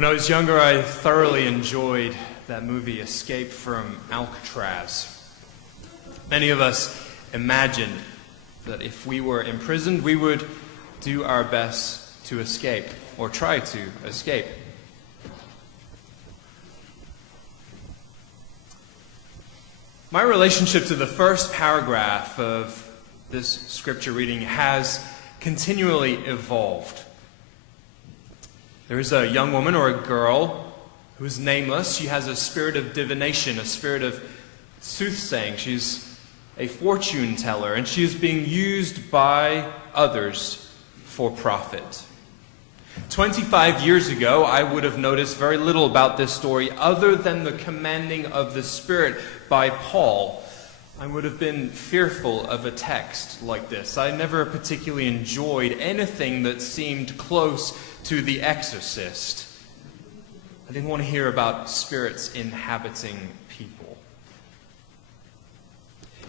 When I was younger, I thoroughly enjoyed that movie, Escape from Alcatraz. Many of us imagined that if we were imprisoned, we would do our best to escape, or try to escape. My relationship to the first paragraph of this scripture reading has continually evolved. There is a young woman or a girl who is nameless. She has a spirit of divination, a spirit of soothsaying. She's a fortune teller, and she is being used by others for profit. 25 years ago, I would have noticed very little about this story other than the commanding of the Spirit by Paul. I would have been fearful of a text like this. I never particularly enjoyed anything that seemed close to The Exorcist. I didn't want to hear about spirits inhabiting people.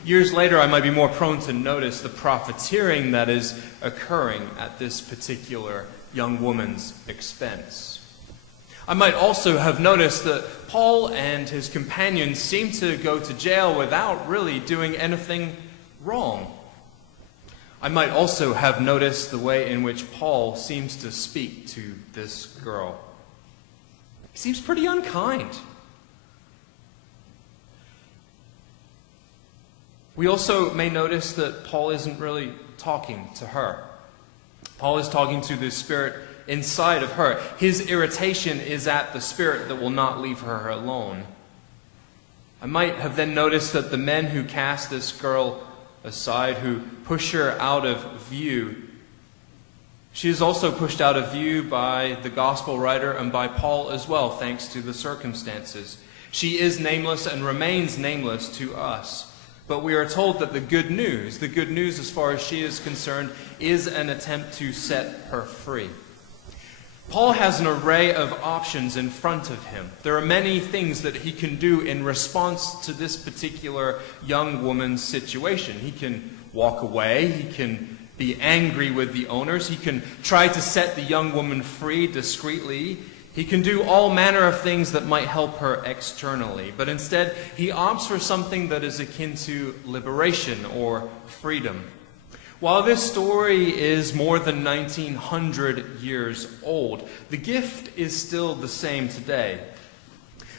Years later, I might be more prone to notice the profiteering that is occurring at this particular young woman's expense. I might also have noticed that Paul and his companions seem to go to jail without really doing anything wrong. I might also have noticed the way in which Paul seems to speak to this girl. He seems pretty unkind. We also may notice that Paul isn't really talking to her. Paul is talking to the spirit inside of her. His irritation is at the spirit that will not leave her alone. I might have then noticed that the men who cast this girl aside, who push her out of view, she is also pushed out of view by the gospel writer and by Paul as well, thanks to the circumstances. She is nameless and remains nameless to us. But we are told that the good news as far as she is concerned, is an attempt to set her free. Paul has an array of options in front of him. There are many things that he can do in response to this particular young woman's situation. He can walk away. He can be angry with the owners. He can try to set the young woman free discreetly. He can do all manner of things that might help her externally. But instead, he opts for something that is akin to liberation or freedom. While this story is more than 1900 years old, the gift is still the same today.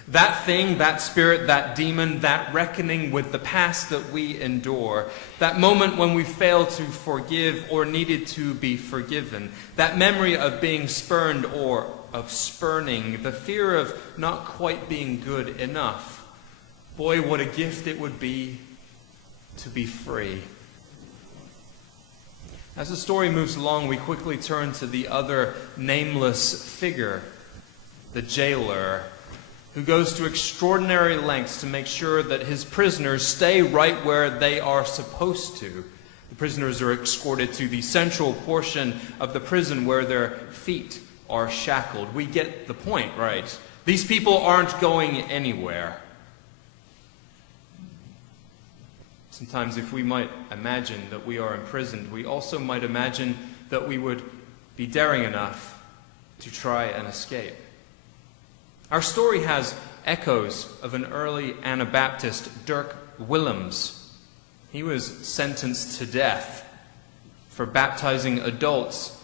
That thing, that spirit, that demon, that reckoning with the past that we endure, that moment when we failed to forgive or needed to be forgiven, that memory of being spurned or of spurning, the fear of not quite being good enough. Boy, what a gift it would be to be free. As the story moves along, we quickly turn to the other nameless figure, the jailer, who goes to extraordinary lengths to make sure that his prisoners stay right where they are supposed to. The prisoners are escorted to the central portion of the prison where their feet are shackled. We get the point, right? These people aren't going anywhere. Sometimes if we might imagine that we are imprisoned, we also might imagine that we would be daring enough to try and escape. Our story has echoes of an early Anabaptist, Dirk Wilems. He was sentenced to death for baptizing adults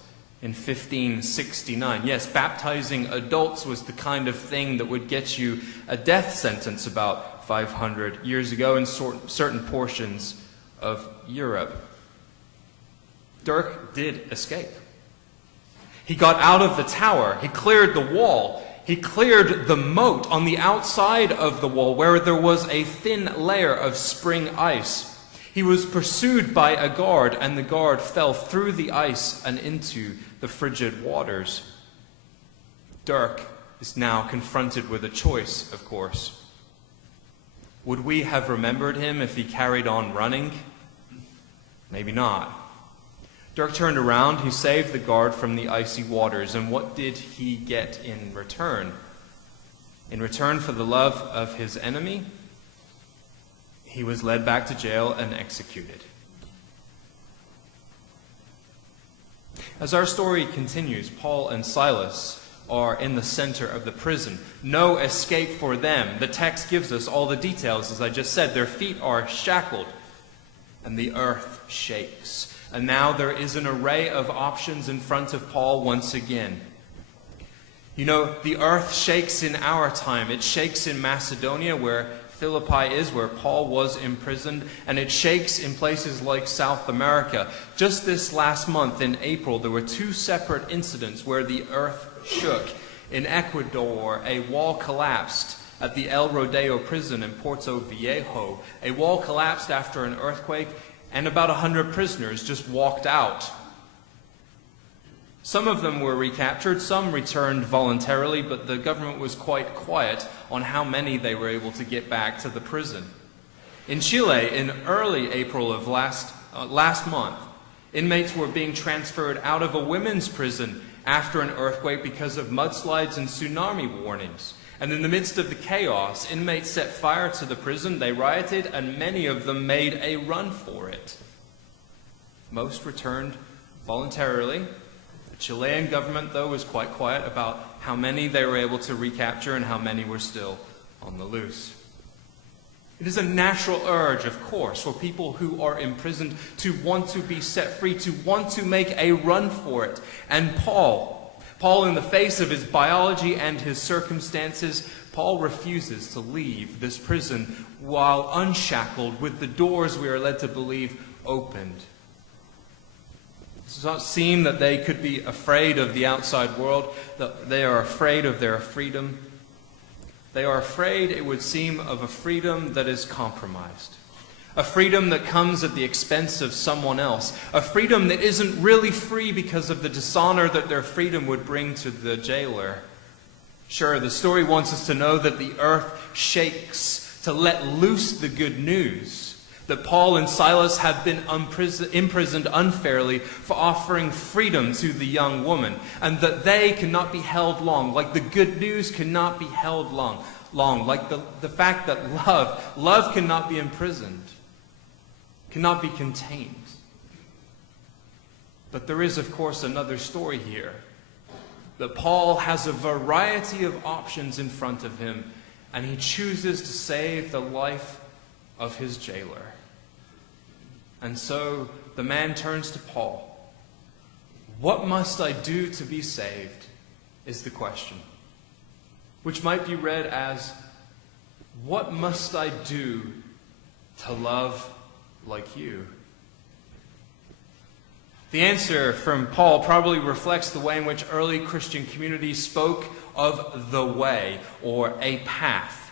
in 1569. Yes, baptizing adults was the kind of thing that would get you a death sentence about 500 years ago in certain portions of Europe. Dirk did escape. He got out of the tower. He cleared the wall. He cleared the moat on the outside of the wall where there was a thin layer of spring ice. He was pursued by a guard, and the guard fell through the ice and into the frigid waters. Dirk is now confronted with a choice, of course. Would we have remembered him if he carried on running? Maybe not. Dirk turned around. He saved the guard from the icy waters. And what did he get in return? In return for the love of his enemy, he was led back to jail and executed. As our story continues, Paul and Silas are in the center of the prison. No escape for them. The text gives us all the details, as I just said. Their feet are shackled, and the earth shakes. And now there is an array of options in front of Paul once again. You know, the earth shakes in our time. It shakes in Macedonia, where Philippi is, where Paul was imprisoned, and it shakes in places like South America. Just this last month, in April, there were 2 separate incidents where the earth shook. In Ecuador, a wall collapsed at the El Rodeo prison in Puerto Viejo. A wall collapsed after an earthquake, and about 100 prisoners just walked out. Some of them were recaptured, some returned voluntarily, but the government was quite quiet on how many they were able to get back to the prison. In Chile, in early April of last month, inmates were being transferred out of a women's prison after an earthquake because of mudslides and tsunami warnings. And in the midst of the chaos, inmates set fire to the prison, they rioted, and many of them made a run for it. Most returned voluntarily. The Chilean government, though, was quite quiet about how many they were able to recapture and how many were still on the loose. It is a natural urge, of course, for people who are imprisoned to want to be set free, to want to make a run for it. And Paul, in the face of his biology and his circumstances, Paul refuses to leave this prison while unshackled, with the doors, we are led to believe, opened. It does not seem that they could be afraid of the outside world, that they are afraid of their freedom. They are afraid, it would seem, of a freedom that is compromised. A freedom that comes at the expense of someone else. A freedom that isn't really free because of the dishonor that their freedom would bring to the jailer. Sure, the story wants us to know that the earth shakes to let loose the good news. That Paul and Silas have been imprisoned unfairly for offering freedom to the young woman. And that they cannot be held long. Like the good news cannot be held long. Like the fact that love cannot be imprisoned. Cannot be contained. But there is, of course, another story here. That Paul has a variety of options in front of him, and he chooses to save the life of his jailer. And so the man turns to Paul. What must I do to be saved? Is the question. Which might be read as, what must I do to love like you? The answer from Paul probably reflects the way in which early Christian communities spoke of the way, or a path.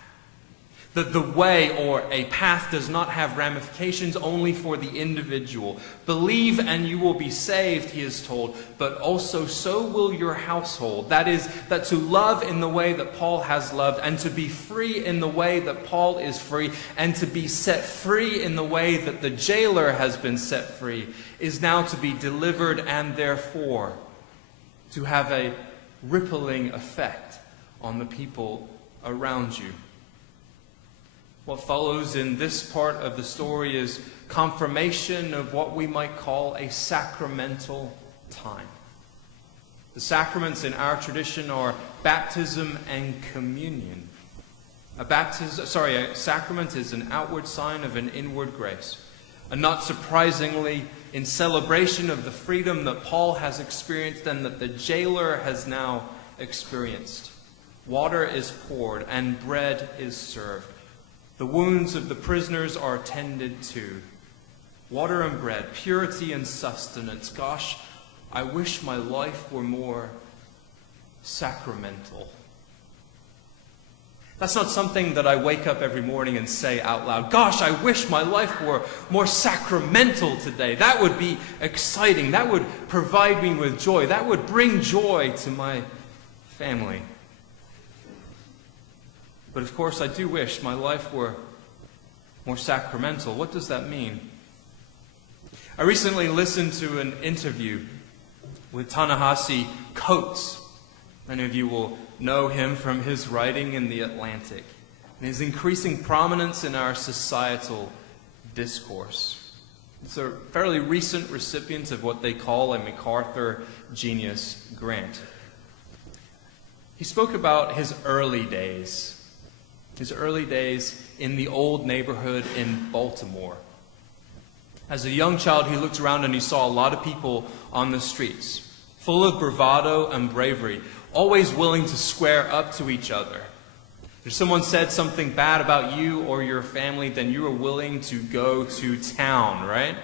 That the way, or a path, does not have ramifications only for the individual. Believe and you will be saved, he is told, but also so will your household. That is, that to love in the way that Paul has loved, and to be free in the way that Paul is free, and to be set free in the way that the jailer has been set free, is now to be delivered, and therefore to have a rippling effect on the people around you. What follows in this part of the story is confirmation of what we might call a sacramental time. The sacraments in our tradition are baptism and communion. A sacrament is an outward sign of an inward grace. And not surprisingly, in celebration of the freedom that Paul has experienced and that the jailer has now experienced, water is poured and bread is served. The wounds of the prisoners are tended to. Water and bread, purity and sustenance. Gosh, I wish my life were more sacramental. That's not something that I wake up every morning and say out loud. Gosh, I wish my life were more sacramental today. That would be exciting. That would provide me with joy. That would bring joy to my family. But of course, I do wish my life were more sacramental. What does that mean? I recently listened to an interview with Ta-Nehisi Coates. Many of you will know him from his writing in The Atlantic and his increasing prominence in our societal discourse. He's a fairly recent recipient of what they call a MacArthur Genius Grant. He spoke about his early days in the old neighborhood in Baltimore. As a young child, he looked around and he saw a lot of people on the streets, full of bravado and bravery, always willing to square up to each other. If someone said something bad about you or your family, then you were willing to go to town, right?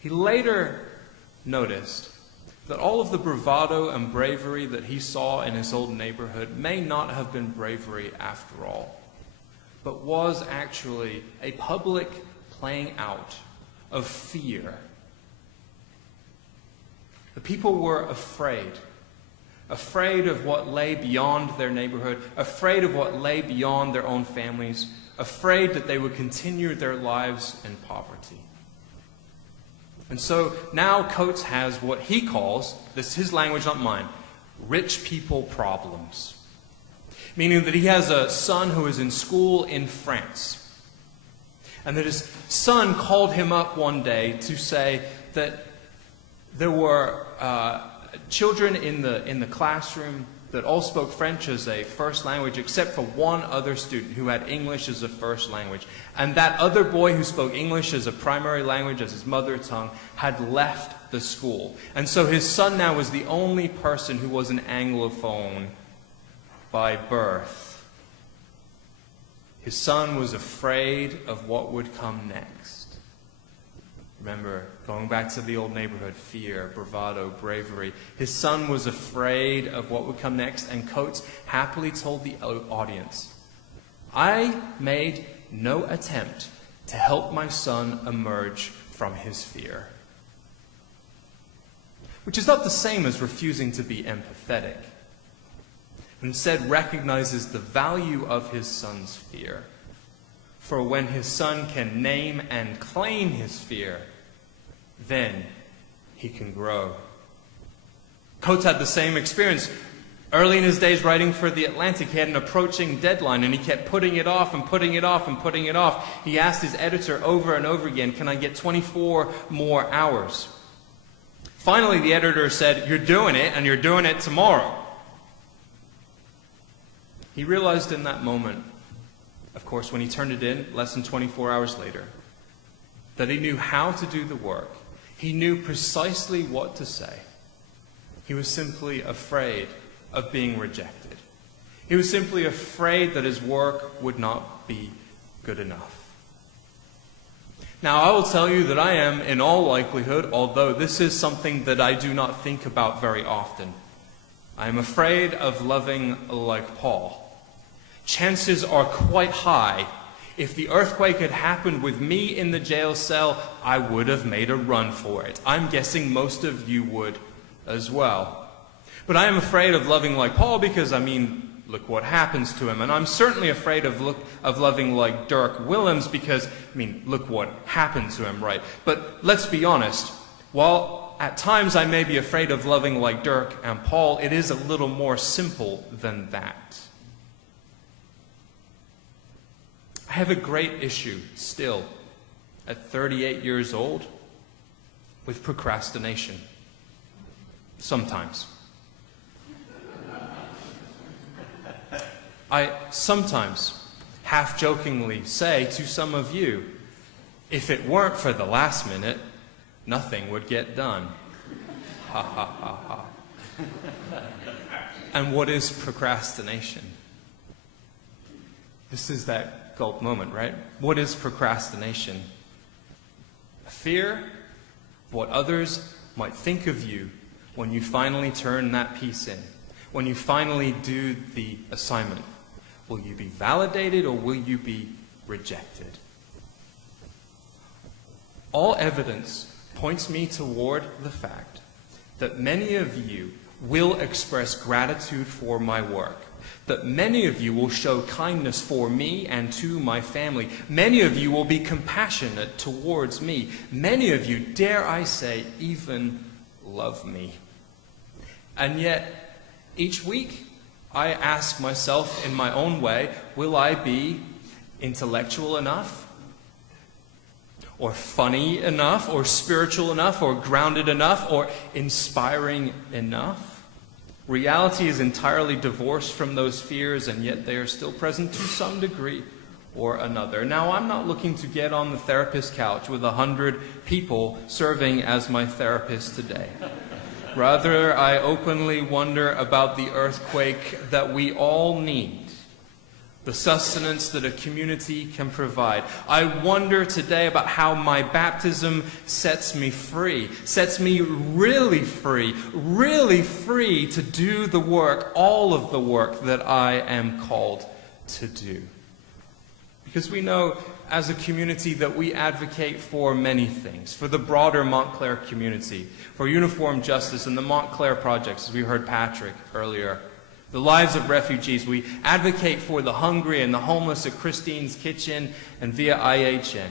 He later noticed that all of the bravado and bravery that he saw in his old neighborhood may not have been bravery after all, but was actually a public playing out of fear. The people were afraid of what lay beyond their neighborhood, afraid of what lay beyond their own families, afraid that they would continue their lives in poverty. And so now Coates has what he calls, this is his language, not mine, rich people problems. Meaning that he has a son who is in school in France. And that his son called him up one day to say that there were children in the classroom that all spoke French as a first language, except for one other student who had English as a first language. And that other boy who spoke English as a primary language, as his mother tongue, had left the school. And so his son now was the only person who was an Anglophone by birth. His son was afraid of what would come next. Remember, going back to the old neighborhood, fear, bravado, bravery. His son was afraid of what would come next, and Coates happily told the audience, "I made no attempt to help my son emerge from his fear." Which is not the same as refusing to be empathetic. Instead, recognizes the value of his son's fear. For when his son can name and claim his fear, then he can grow. Coates had the same experience. Early in his days writing for The Atlantic, he had an approaching deadline, and he kept putting it off and putting it off and putting it off. He asked his editor over and over again, "Can I get 24 more hours?" Finally, the editor said, "You're doing it, and you're doing it tomorrow." He realized in that moment, of course, when he turned it in less than 24 hours later, that he knew how to do the work. He knew precisely what to say. He was simply afraid of being rejected. He was simply afraid that his work would not be good enough. Now, I will tell you that I am, in all likelihood, although this is something that I do not think about very often, I am afraid of loving like Paul. Chances are quite high, if the earthquake had happened with me in the jail cell, I would have made a run for it. I'm guessing most of you would as well. But I am afraid of loving like Paul because, look what happens to him. And I'm certainly afraid of loving like Dirk Wilems because, look what happened to him, right? But let's be honest, while at times I may be afraid of loving like Dirk and Paul, it is a little more simple than that. I have a great issue still, at 38 years old, with procrastination. Sometimes. I sometimes half-jokingly say to some of you, if it weren't for the last minute, nothing would get done. Ha ha ha ha. And what is procrastination? This is that gulp moment, right? What is procrastination? A fear of what others might think of you when you finally turn that piece in, when you finally do the assignment. Will you be validated or will you be rejected? All evidence points me toward the fact that many of you will express gratitude for my work, that many of you will show kindness for me and to my family. Many of you will be compassionate towards me. Many of you, dare I say, even love me. And yet, each week, I ask myself in my own way, will I be intellectual enough? Or funny enough? Or spiritual enough? Or grounded enough? Or inspiring enough? Reality is entirely divorced from those fears, and yet they are still present to some degree or another. Now, I'm not looking to get on the therapist couch with 100 people serving as my therapist today. Rather, I openly wonder about the earthquake that we all need, the sustenance that a community can provide. I wonder today about how my baptism sets me free, sets me really free to do the work, all of the work that I am called to do. Because we know as a community that we advocate for many things, for the broader Montclair community, for uniform justice and the Montclair projects, as we heard Patrick earlier, the lives of refugees. We advocate for the hungry and the homeless at Christine's Kitchen and via IHN.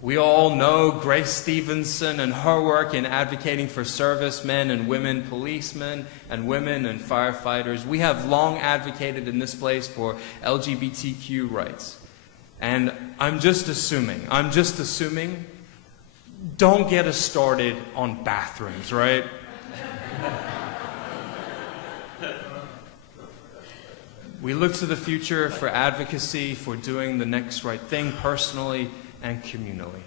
We all know Grace Stevenson and her work in advocating for servicemen and women policemen and women and firefighters. We have long advocated in this place for LGBTQ rights. And I'm just assuming, don't get us started on bathrooms, right? We look to the future for advocacy, for doing the next right thing personally and communally.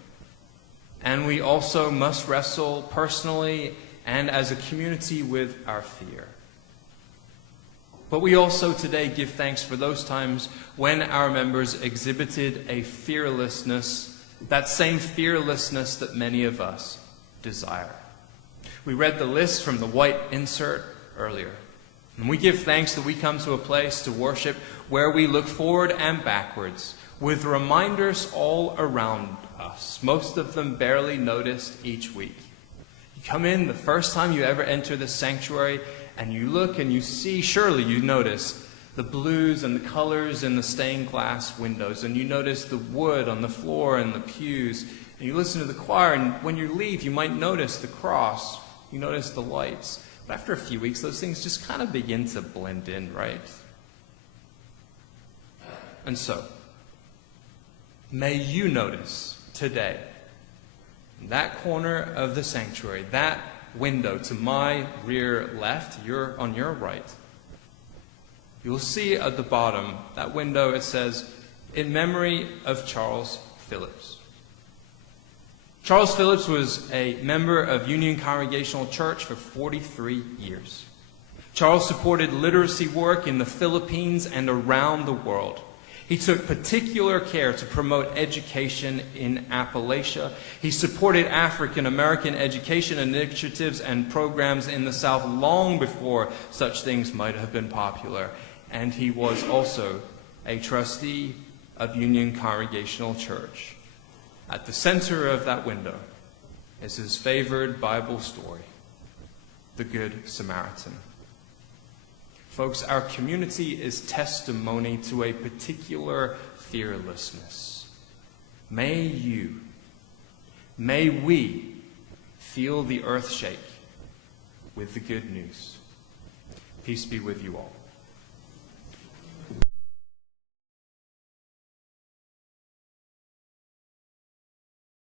And we also must wrestle personally and as a community with our fear. But we also today give thanks for those times when our members exhibited a fearlessness, that same fearlessness that many of us desire. We read the list from the white insert earlier. And we give thanks that we come to a place to worship where we look forward and backwards, with reminders all around us, most of them barely noticed each week. You come in the first time you ever enter the sanctuary, and you look and you see, surely you notice the blues and the colors in the stained glass windows, and you notice the wood on the floor and the pews, and you listen to the choir, and when you leave, you might notice the cross, you notice the lights. But after a few weeks, those things just kind of begin to blend in, right? And so, may you notice today, in that corner of the sanctuary, that window to my rear left, on your right, you'll see at the bottom, that window, it says, "In memory of Charles Phillips." Charles Phillips was a member of Union Congregational Church for 43 years. Charles supported literacy work in the Philippines and around the world. He took particular care to promote education in Appalachia. He supported African American education initiatives and programs in the South long before such things might have been popular. And he was also a trustee of Union Congregational Church. At the center of that window is his favored Bible story, the Good Samaritan. Folks, our community is testimony to a particular fearlessness. May we feel the earth shake with the good news. Peace be with you all.